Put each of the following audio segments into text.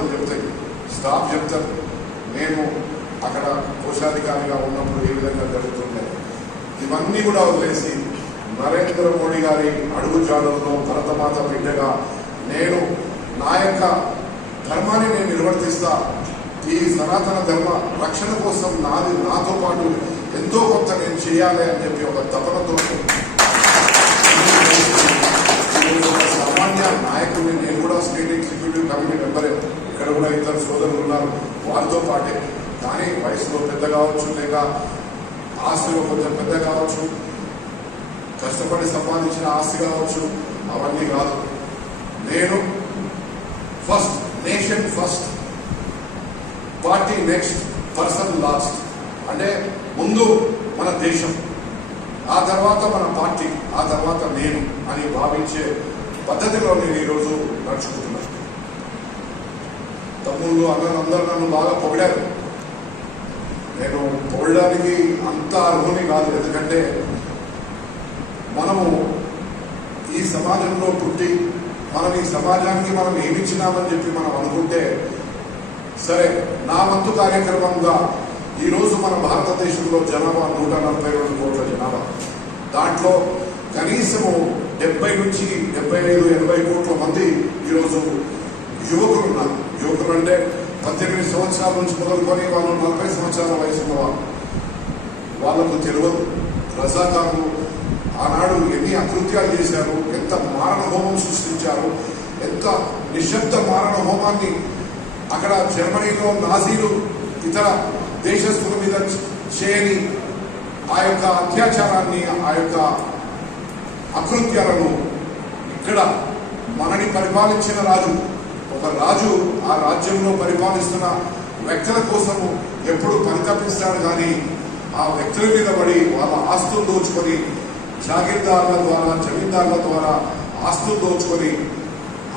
గోడలు చెప్తాయి, స్టాఫ్ చెప్తారు. నేను అక్కడ కోశాధికారిగా ఉన్నప్పుడు ఏ విధంగా జరుగుతుండే ఇవన్నీ కూడా వదిలేసి నరేంద్ర మోడీ గారి అడుగుజాడల్లో భరతమాత బిడ్డగా నేను నా యొక్క ధర్మాన్ని నేను నిర్వర్తిస్తా. ఈ సనాతన ధర్మ రక్షణ కోసం నాతో పాటు ఎంతో కొంత నేను చేయాలి అని చెప్పి ఒక తపనతో సామాన్య నాయకుడిని నేను కూడా స్టేట్ ఎగ్జిక్యూటివ్ కమిటీ మెంబరే. ఇక్కడ కూడా ఇద్దరు సోదరులు ఉన్నారు, వారితో పాటే. కానీ వయసులో పెద్ద కావచ్చు, లేక ఆస్తిలో కొంచెం పెద్ద కావచ్చు, కష్టపడి సంపాదించిన ఆస్తి కావచ్చు, అవన్నీ కాదు. నేను first, nation first, party next, person last. అంటే ముందు మన దేశం, ఆ తర్వాత మన పార్టీ, ఆ తర్వాత నేను అని భావించే పద్ధతిలో నేను ఈరోజు నడుచుకుంటున్నాను. తమ్ముళ్ళు అందరూ నన్ను బాగా పొగిడారు. నేను పొగడానికి అంత అర్హుని కాదు, ఎందుకంటే మనము ఈ సమాజంలో పుట్టి మనం ఈ సమాజానికి మనం ఏమిచ్చినామని చెప్పి మనం అనుకుంటే సరే. నా వంతు కార్యక్రమంగా ఈరోజు మన భారతదేశంలో జనాభా 142 కోట్ల జనాభా. దాంట్లో కనీసము 70 నుంచి 75, 80 కోట్ల మంది ఈరోజు యువకులు ఉన్నారు. యువకులు అంటే 18 సంవత్సరాల నుంచి మొదలుకొని వాళ్ళు 40 సంవత్సరాల వయసు ఉన్నవాళ్ళు. వాళ్ళకు తెలియదు రజాకారులు ఆనాడు ఎన్ని అకృత్యాలు చేశారు, ఎంత మారణ హోమం సృష్టించారు, ఎంత నిశ్శబ్ద మారణ హోమాన్ని అక్కడ జర్మనీలో నాజీలు ఇతర దేశస్తుల మీద చేయని ఆ యొక్క అత్యాచారాన్ని, ఆ యొక్క అకృత్యాలను ఇక్కడ మనని పరిపాలించిన రాజు, ఒక రాజు ఆ రాజ్యంలో పరిపాలిస్తున్న వ్యక్తుల కోసము ఎప్పుడు పరితపిస్తాడు. కానీ ఆ వ్యక్తుల మీద పడి వాళ్ళ ఆస్తులు దోచుకొని, జాగీర్దారుల ద్వారా, జమీందారుల ద్వారా ఆస్తులు దోచుకొని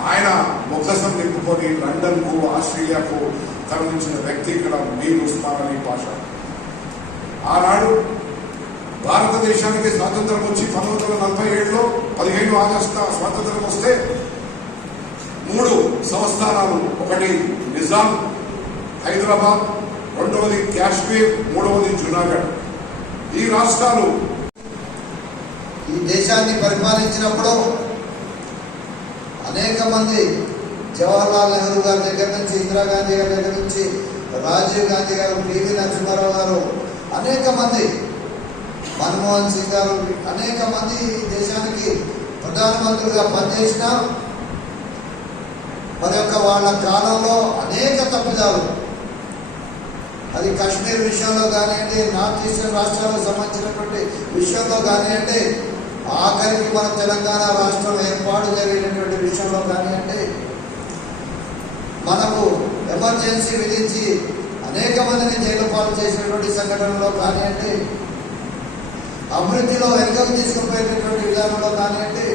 ఆయన ముఖసం నింపుకొని లండన్కు, ఆస్ట్రేలియాకు తరలించిన వ్యక్తి ఇక్కడ మీర్ ఉస్మాన్ అలీ పాషా. ఆనాడు భారతదేశానికి స్వాతంత్రం వచ్చి 1947లో 15 ఆగస్టున స్వాతంత్రం వస్తే 3 సంస్థానాలు, ఒకటి నిజాం హైదరాబాద్, రెండవది కాశ్మీర్, మూడవది జునాగఢ్. ఈ రాష్ట్రాలు ఈ దేశాన్ని పరిపాలించినప్పుడు అనేక మంది, జవహర్లాల్ నెహ్రూ గారి దగ్గర నుంచి, ఇందిరాగాంధీ గారి దగ్గర నుంచి, రాజీవ్ గాంధీ గారు, పివి నరసింహారావు గారు, అనేక మంది, మన్మోహన్ సింగ్ గారు, అనేక మంది ఈ దేశానికి ప్రధానమంత్రులుగా పనిచేసిన మరి యొక్క వాళ్ళ కాలంలో అనేక తప్పిదాలు, అది కాశ్మీర్ విషయంలో కానివ్వండి, నార్త్ ఈస్టర్న్ రాష్ట్రాలకు సంబంధించినటువంటి విషయంలో కానివ్వండి, ఆఖరికి మన తెలంగాణ రాష్ట్రం ఏర్పాటు జరిగినటువంటి విషయంలో కానివ్వండి, మనకు ఎమర్జెన్సీ విధించి అనేక మందిని జైలు పాలు చేసినటువంటి సంఘటనలో కానివ్వండి, అభివృద్ధిలో వెనుకకు తీసుకుపోయేటటువంటి విధానంలో కానివ్వండి,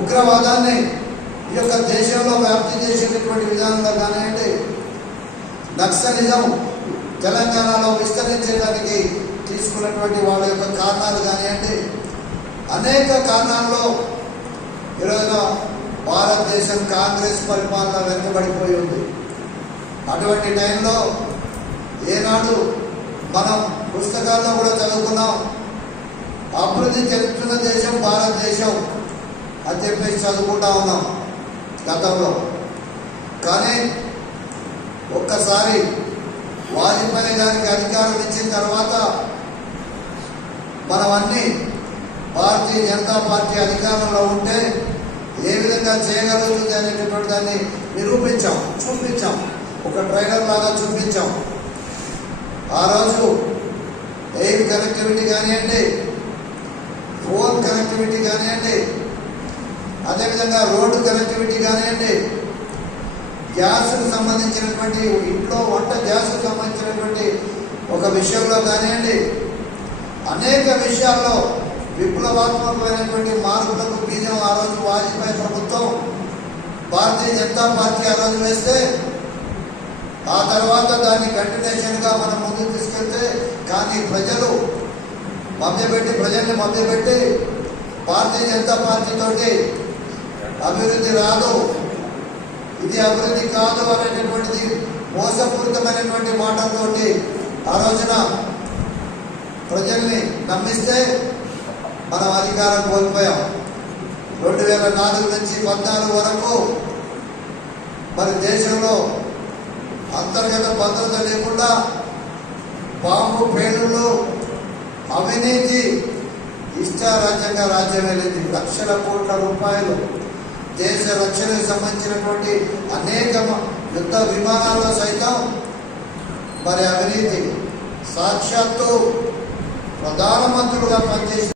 ఉగ్రవాదాన్ని ఈ యొక్క దేశంలో వ్యాప్తి చేసేటటువంటి విధానంలో కానివ్వండి, నక్సలిజం తెలంగాణలో విస్తరించడానికి తీసుకున్నటువంటి వాళ్ళ యొక్క కారణాలు కానివ్వండి, అనేక కారణాల్లో ఈరోజున భారతదేశం కాంగ్రెస్ పరిపాలన వెనుకబడిపోయి ఉంది. అటువంటి టైంలో ఏనాడు మనం పుస్తకాల్లో కూడా చదువుకున్నాం, అభివృద్ధి చెందుతున్న దేశం భారతదేశం అని చెప్పేసి చదువుకుంటా ఉన్నాం గతంలో. కానీ ఒక్కసారి వాజ్పేయి గారికి అధికారం ఇచ్చిన తర్వాత మనం అన్ని భారతీయ జనతా పార్టీ అధికారంలో ఉంటే ఏ విధంగా చేయగలుగుతుంది అనేటటువంటి దాన్ని నిరూపించాం, చూపించాం, ఒక ట్రైలర్ లాగా చూపించాం. ఆ రోజు ఎయిర్ కనెక్టివిటీ కానివ్వండి, ఫోన్ కనెక్టివిటీ కానివ్వండి, అదేవిధంగా రోడ్డు కనెక్టివిటీ కానివ్వండి, గ్యాస్కు సంబంధించినటువంటి ఇంట్లో వంట గ్యాస్కు సంబంధించినటువంటి ఒక విషయంలో కానివ్వండి, అనేక విషయాల్లో విప్లవాత్మకమైనటువంటి మార్పులకు బీజం ఆ రోజు వాజ్పేయి ప్రభుత్వం, భారతీయ జనతా పార్టీ ఆ రోజు వేస్తే, ఆ తర్వాత దాన్ని కంటిన్యూషన్గా మనం ముందుకు తీసుకెళ్తే, కానీ ప్రజలు ప్రజల్ని మభ్యపెట్టి భారతీయ జనతా పార్టీతోటి అభివృద్ధి రాదు, ఇది అభివృద్ధి కాదు అనేటటువంటిది మోసపూరితమైనటువంటి మాటలతోటి ఆ రోజున ప్రజల్ని నమ్మిస్తే మనం అధికారం కోల్పోయాం. 2004 నుంచి 2014 వరకు మరి దేశంలో అంతర్గత భద్రత లేకుండా బాంబు పేలుళ్ళు, అవినీతి ఇష్టారాజ్యంగా రాజ్యం వెళ్ళింది. లక్షల కోట్ల రూపాయలు దేశ రక్షణకు సంబంధించినటువంటి అనేక యుద్ధ విమానాల్లో సైతం మరి అవినీతి. సాక్షాత్తు ప్రధానమంత్రులుగా పనిచేసి